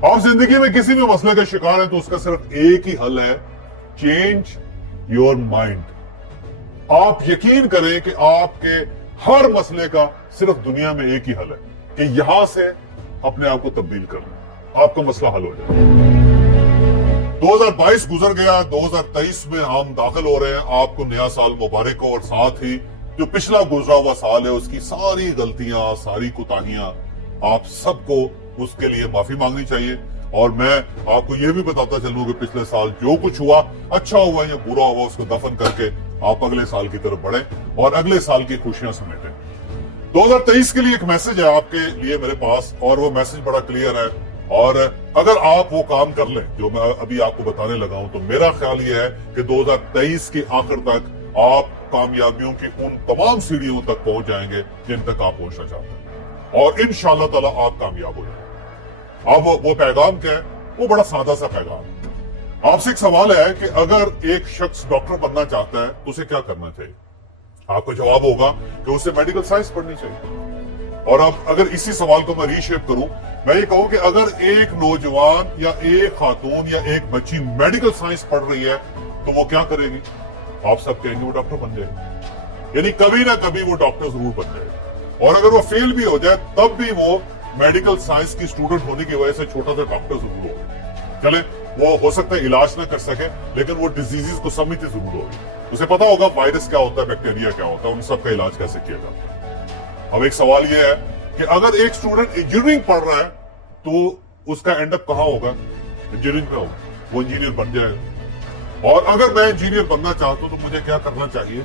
आप जिंदगी में किसी भी मसले का शिकार हैं तो उसका सिर्फ एक ही हल है, चेंज योर माइंड। आप यकीन करें कि आपके हर मसले का सिर्फ दुनिया में एक ही हल है कि यहां से अपने आप को तब्दील कर लें, आपका मसला हल हो जाए। 2022 गुजर गया, 2023 में हम दाखिल हो रहे हैं। आपको नया साल मुबारक हो, और साथ ही जो पिछला गुजरा हुआ साल है उसकी सारी गलतियां, सारी कोताहियां, आप सबको उसके लिए माफी मांगनी चाहिए। और मैं आपको यह भी बताता चलूं कि पिछले साल जो कुछ हुआ, अच्छा हुआ या बुरा हुआ, उसको दफन करके आप अगले साल की तरफ बढ़ें और अगले साल की खुशियां समेटें। 2023 के लिए एक मैसेज है आपके लिए मेरे पास, और वो मैसेज बड़ा क्लियर है। और अगर आप वो काम कर लें जो मैं अभी आपको बताने लगा हूं, तो मेरा ख्याल ये है कि 2023 के आखिर तक आप कामयाबियों की उन तमाम सीढ़ियों तक पहुंच जाएंगे जिन तक आप पहुंचना चाहते हैं, और इंशाअल्लाह ताला आप कामयाब हो जाएंगे। अब वो पैगाम क्या है? वो बड़ा सादा सा पैगाम है। आपसे एक सवाल है कि अगर एक शख्स डॉक्टर बनना चाहता है तो उसे क्या करना चाहिए? आपका जवाब होगा कि उसे मेडिकल साइंस पढ़नी चाहिए। और अब अगर इसी सवाल को मैं रीशेप करूं, मैं ये कहूं कि अगर एक नौजवान या एक खातून या एक बच्ची मेडिकल साइंस पढ़ रही है तो वो क्या करेगी? आप सब कहेंगे वो डॉक्टर बन जाएगी, यानी कभी ना कभी वो डॉक्टर जरूर बन जाएगी। और अगर वो फेल भी हो जाए तब भी वो मेडिकल साइंस की स्टूडेंट होने की वजह से छोटा सा डॉक्टर जरूर हो। चले, वो हो सकता है इलाज ना कर सके, लेकिन वो डिजीजेस को समझती जरूर होगी। उसे पता होगा वायरस क्या होता है, बैक्टीरिया क्या होता है, उन सब का इलाज कैसे किया जाता है। अब एक सवाल यह है कि अगर एक स्टूडेंट इंजीनियरिंग पढ़ रहा है तो उसका एंड अप कहां होगा? इंजीनियरिंग में होगा, वो इंजीनियर बन जाएगा। और अगर मैं इंजीनियर बनना चाहता हूं तो मुझे क्या करना चाहिए?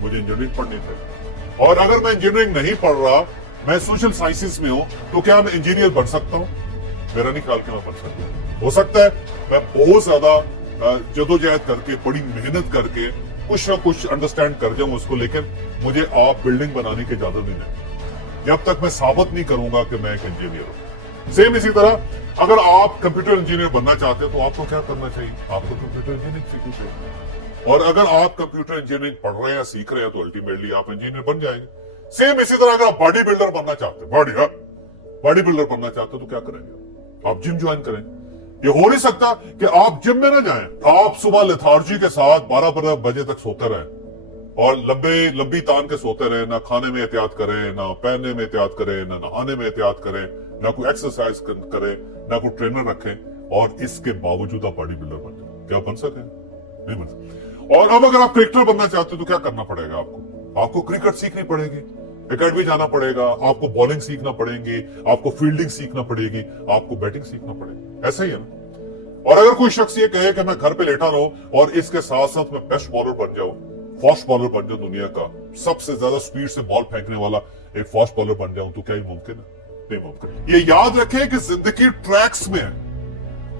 मुझे इंजीनियरिंग पढ़नी चाहिए। और अगर मैं इंजीनियरिंग नहीं पढ़ रहा, मैं सोशल साइंसेस में हूं, तो क्या मैं इंजीनियर बन सकता हूं? मेरा नहीं ख्याल कि मैं बन सकता। हो सकता है मैं बहुत ज्यादा जदोजहद करके, बड़ी मेहनत करके कुछ ना कुछ अंडरस्टैंड कर जाऊं उसको, लेकिन मुझे आप बिल्डिंग बनाने की इजाजत नहीं दें जब तक मैं साबित नहीं करूंगा कि मैं एक इंजीनियर हूं। सेम इसी तरह अगर आप कंप्यूटर इंजीनियर बनना चाहते हैं तो आपको क्या करना चाहिए? आपको कंप्यूटर इंजीनियरिंग सीखनी चाहिए। और अगर आप कंप्यूटर इंजीनियरिंग पढ़ रहे हैं, सीख रहे हैं, तो अल्टीमेटली आप इंजीनियर बन जाएंगे। सेम इसी तरह अगर आप बॉडी बिल्डर बनना चाहते हैं, बॉडी बिल्डर बनना चाहते हो तो क्या करेंगे? आप जिम ज्वाइन करें। ये हो नहीं सकता कि आप जिम में ना जाएं। आप सुबह लेथार्जी के साथ 12 बजे तक सोते रहें और लंबी तान के सोते रहे, ना खाने में एहतियात करें, ना पहनने में एहतियात करें, ना नहाने में एहतियात करें, ना कोई एक्सरसाइज करें, ना कोई ट्रेनर रखें, और इसके बावजूद आप बॉडी बिल्डर बन जाए। क्या बन सके? नहीं बन सके। और अब अगर आप क्रिकेटर बनना चाहते हो तो क्या करना पड़ेगा आपको क्रिकेट सीखनी पड़ेगी, एकेडमी जाना पड़ेगा, आपको बॉलिंग सीखना पड़ेगी, आपको फील्डिंग सीखना पड़ेगी, आपको बैटिंग सीखना पड़ेगी। ऐसा ही है ना। और अगर कोई शख्स ये कहे कि मैं घर पे लेटा रहूं और इसके साथ साथ मैं बेस्ट बॉलर बन जाऊं, फास्ट बॉलर बन जाऊं, दुनिया का सबसे ज्यादा स्पीड से बॉल फेंकने वाला एक फास्ट बॉलर बन जाऊं, तो क्या ये मुमकिन है? नहीं मुमकिन। ये याद रखें कि जिंदगी ट्रैक्स में है,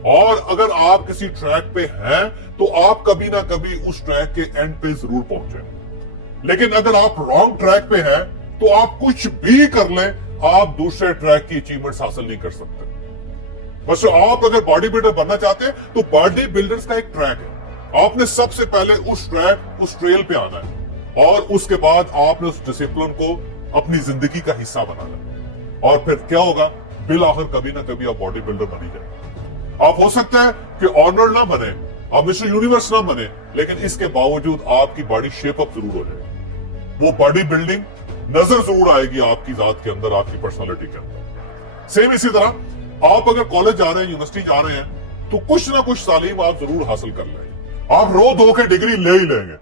और अगर आप किसी ट्रैक पे हैं तो आप कभी ना कभी उस ट्रैक के एंड पे जरूर पहुंचे। लेकिन अगर आप रॉन्ग ट्रैक पे हैं तो आप कुछ भी कर लें, आप दूसरे ट्रैक की अचीवमेंट्स हासिल नहीं कर सकते। बस आप अगर बॉडी बिल्डर बनना चाहते हैं तो बॉडी बिल्डर्स का एक ट्रैक है। आपने सबसे पहले उस ट्रेल पे आना है, और उसके बाद आपने उस डिसिप्लिन को अपनी जिंदगी का हिस्सा बनाना है, और फिर क्या होगा? बिल आखिर कभी ना कभी आप बॉडी बिल्डर बन ही जाएंगे। आप हो सकता है कि ऑनर ना बने, आप मिस्टर यूनिवर्स ना बने, लेकिन इसके बावजूद आपकी बॉडी शेप अप जरूर हो जाएगी। वो बॉडी बिल्डिंग नजर जरूर आएगी आपकी जात के अंदर, आपकी पर्सनालिटी के अंदर। सेम इसी तरह आप अगर कॉलेज जा रहे हैं, यूनिवर्सिटी जा रहे हैं, तो कुछ ना कुछ तालीम आप जरूर हासिल कर लेंगे। आप रो धो के डिग्री ले ही लेंगे,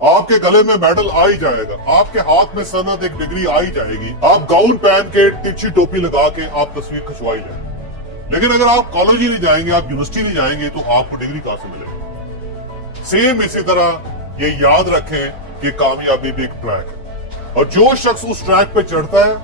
आपके गले में मेडल आ ही जाएगा, आपके हाथ में सनद एक डिग्री आ ही जाएगी, आप गाउन पहन के तिरछी टोपी लगा के आप तस्वीर खिंचवा ही लेंगे। लेकिन अगर आप कॉलेज ही नहीं जाएंगे, आप यूनिवर्सिटी नहीं जाएंगे, तो आपको डिग्री कहां से मिलेगी? सेम इसी तरह ये याद रखें कि कामयाबी भी एक ट्रैक है, और जो शख्स उस ट्रैक पे चढ़ता है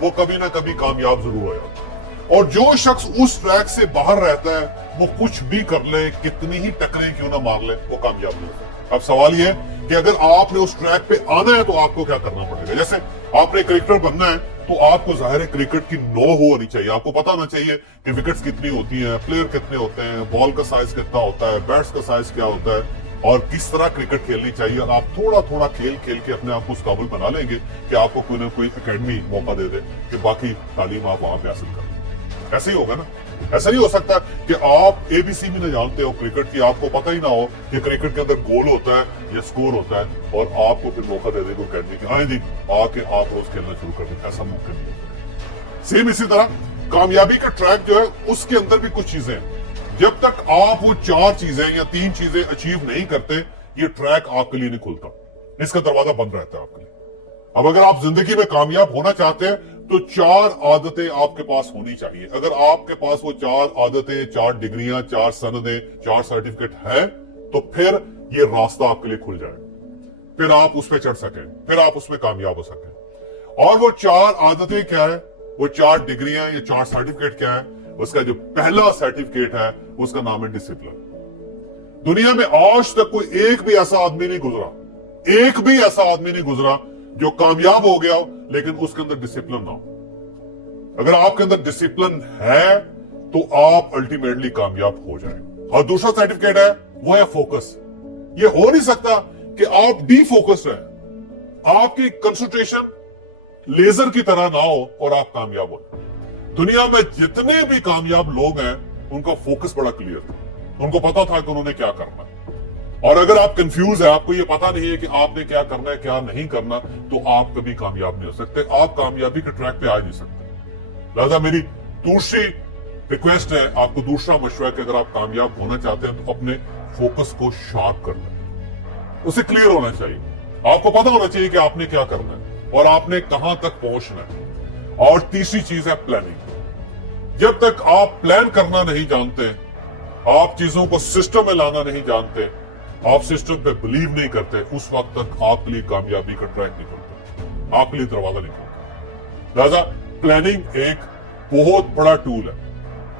वो कभी ना कभी कामयाब जरूर हो जाता है, और जो शख्स उस ट्रैक से बाहर रहता है वो कुछ भी कर ले, कितनी ही टकरें क्यों ना मार ले, वो कामयाब नहीं होता। अब सवाल ये है कि अगर आपने उस ट्रैक पे आना है तो आपको क्या करना पड़ेगा? जैसे आपने क्रिकेटर बनना है तो आपको जाहिर है क्रिकेट की नो होनी चाहिए, आपको पता होना चाहिए कि विकेट्स कितनी होती हैं, प्लेयर कितने होते हैं, बॉल का साइज कितना होता है, बैट्स का साइज क्या होता है, और किस तरह क्रिकेट खेलनी चाहिए। और आप थोड़ा थोड़ा खेल खेल के अपने आप को उस काबिल बना लेंगे कि आपको कोई ना कोई एकेडमी मौका दे दे कि बाकी तालीम आप वहां पे हासिल करें। ऐसे ही होगा ना। ऐसा नहीं हो सकता कि आप एबीसी भी न जानते हो क्रिकेट की, आपको पता ही ना हो कि क्रिकेट के अंदर गोल होता है या स्कोर होता है, और आपको फिर मौका दे दे कोई कहने की आए जी आके आप रोज खेलना शुरू कर दें। ऐसा मुमकिन नहीं होता। सेम इसी तरह कामयाबी का ट्रैक जो है उसके अंदर भी कुछ चीजें हैं। जब तक आप वो 4 चीजें या 3 चीजें अचीव नहीं करते, ये ट्रैक आपके लिए नहीं खुलता, इसका दरवाजा बंद रहता है आपके लिए। अब अगर आप जिंदगी में कामयाब होना चाहते हैं तो 4 आदतें आपके पास होनी चाहिए। अगर आपके पास वो 4 आदतें, 4 डिग्रियां, 4 सनदें, 4 सर्टिफिकेट है, तो फिर ये रास्ता आपके लिए खुल जाए, फिर आप उस पर चढ़ सकें, फिर आप उसमें कामयाब हो सकें। और वो 4 आदतें क्या है, वो 4 डिग्रियां या 4 सर्टिफिकेट क्या है? उसका जो पहला सर्टिफिकेट है उसका नाम है डिसिप्लिन। दुनिया में आज तक कोई एक भी ऐसा आदमी नहीं गुजरा, एक भी ऐसा आदमी नहीं गुजरा जो कामयाब हो गया हो लेकिन उसके अंदर डिसिप्लिन ना हो। अगर आपके अंदर डिसिप्लिन है तो आप अल्टीमेटली कामयाब हो जाए। और दूसरा सर्टिफिकेट है वो है फोकस। ये हो नहीं सकता कि आप डीफोकस्ड रहे, आपकी कंसंट्रेशन लेजर की तरह ना हो और आप कामयाब हो। दुनिया में जितने भी कामयाब लोग हैं उनका फोकस बड़ा क्लियर था, उनको पता था कि उन्होंने क्या करना है। और अगर आप कंफ्यूज है, आपको ये पता नहीं है कि आपने क्या करना है क्या नहीं करना, तो आप कभी कामयाब नहीं हो सकते, आप कामयाबी के ट्रैक पे आ नहीं सकते। लिहाजा मेरी दूसरी रिक्वेस्ट है, आपको दूसरा मशवरा है कि अगर आप कामयाब होना चाहते हैं तो अपने फोकस को शार्प करना है, उसे क्लियर होना चाहिए। आपको पता होना चाहिए कि आपने क्या करना है और आपने कहां तक पहुंचना है। और तीसरी चीज है प्लानिंग। जब तक आप प्लान करना नहीं जानते, आप चीजों को सिस्टम में लाना नहीं जानते, आप सिस्टम पे बिलीव नहीं करते, उस वक्त तक आपके लिए कामयाबी का ट्रैक नहीं खुलता, आपके लिए दरवाजा नहीं खुलता। लिहाजा प्लानिंग एक बहुत बड़ा टूल है।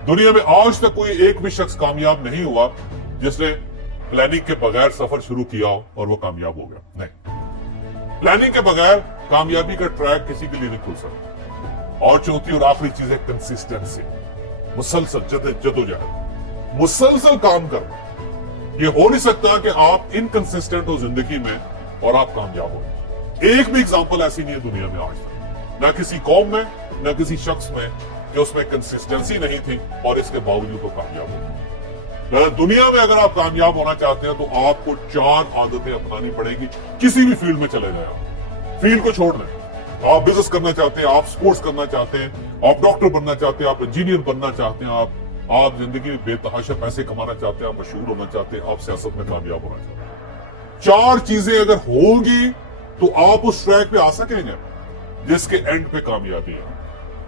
दुनिया में आज तक कोई एक भी शख्स कामयाब नहीं हुआ जिसने प्लानिंग के बगैर सफर शुरू किया हो और वो कामयाब हो गया। नहीं, प्लानिंग के बगैर कामयाबी का ट्रैक किसी के लिए नहीं खुल सकता। और चौथी और आखिरी चीज है कंसिस्टेंसी, मुसलसल जदोजहद, मुसलसल काम करना। ये हो नहीं सकता कि आप इनकंसिस्टेंट हो जिंदगी में और आप कामयाब हो। एक भी एग्जांपल ऐसी नहीं है दुनिया में आज तक, ना किसी कौम में, ना किसी शख्स में, कि उसमें कंसिस्टेंसी नहीं थी और इसके बावजूद वो कामयाब हो। दुनिया में अगर आप कामयाब होना चाहते हैं तो आपको 4 आदतें अपनानी पड़ेगी। किसी भी फील्ड में चले जाए, आप फील्ड को छोड़ दें। आप बिजनेस करना चाहते हैं, आप स्पोर्ट्स करना चाहते हैं, आप डॉक्टर बनना चाहते हैं, आप इंजीनियर बनना चाहते हैं, आप जिंदगी में बेतहाशा पैसे कमाना चाहते हैं, आप मशहूर होना चाहते हैं, आप सियासत में कामयाब होना चाहते हैं। 4 चीजें अगर होंगी तो आप उस ट्रैक पे आ सकेंगे जिसके एंड पे कामयाबी है।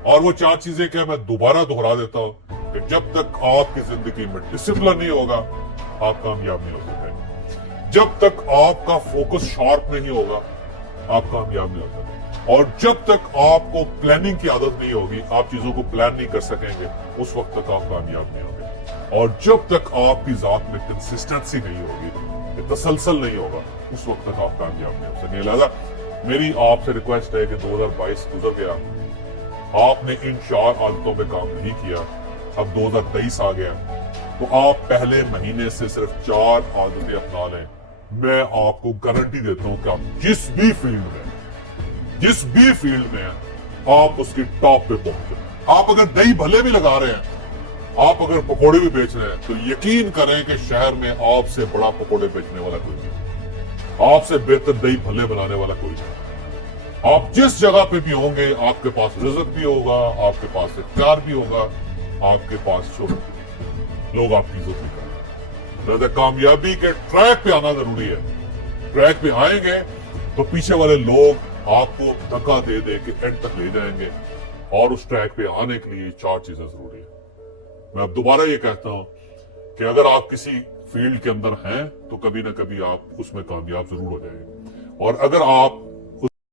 और वो 4 चीजें क्या, मैं दोबारा दोहरा देता हूं कि जब तक आपकी जिंदगी में डिसिप्लिन नहीं होगा आप कामयाब नहीं हो सकते। जब तक आपका फोकस शार्प नहीं होगा आप कामयाब नहीं हो सकते। और जब तक आपको प्लानिंग की आदत नहीं होगी, आप चीजों को प्लान नहीं कर सकेंगे, उस वक्त तक आप कामयाब नहीं होंगे। और जब तक आपकी जात में कंसिस्टेंसी नहीं होगी, तसलसल नहीं होगा, उस वक्त तक आप कामयाब नहीं हो सकेंगे। लिहाजा मेरी आपसे रिक्वेस्ट है कि 2022 गुजर गया, आपने इन 4 आदतों पे काम नहीं किया, अब 2023 आ गया, तो आप पहले महीने से सिर्फ 4 आदतें अपना लें। मैं आपको गारंटी देता हूं कि आप जिस भी फील्ड में आप उसकी टॉप पे पहुंचे। आप अगर दही भले भी लगा रहे हैं, आप अगर पकोड़े भी बेच रहे हैं, तो यकीन करें कि शहर में आपसे बड़ा पकोड़े बेचने वाला कोई नहीं, आपसे बेहतर दही भले बनाने वाला कोई नहीं। आप जिस जगह पे भी होंगे, आपके पास रिज़्क भी होगा, आपके पास इख्तियार भी होगा, आपके पास शोहरत भी, लोग आपकी इज्जत भी करेंगे। कामयाबी के ट्रैक पे आना जरूरी है। ट्रैक पे आएंगे तो पीछे वाले लोग आपको धक्का दे दे के एंड तक ले जाएंगे। और उस ट्रैक पे आने के लिए 4 चीजें जरूरी है। मैं अब दोबारा ये कहता हूं कि अगर आप किसी फील्ड के अंदर हैं तो कभी ना कभी आप उसमें कामयाब जरूर हो जाएंगे। और अगर आप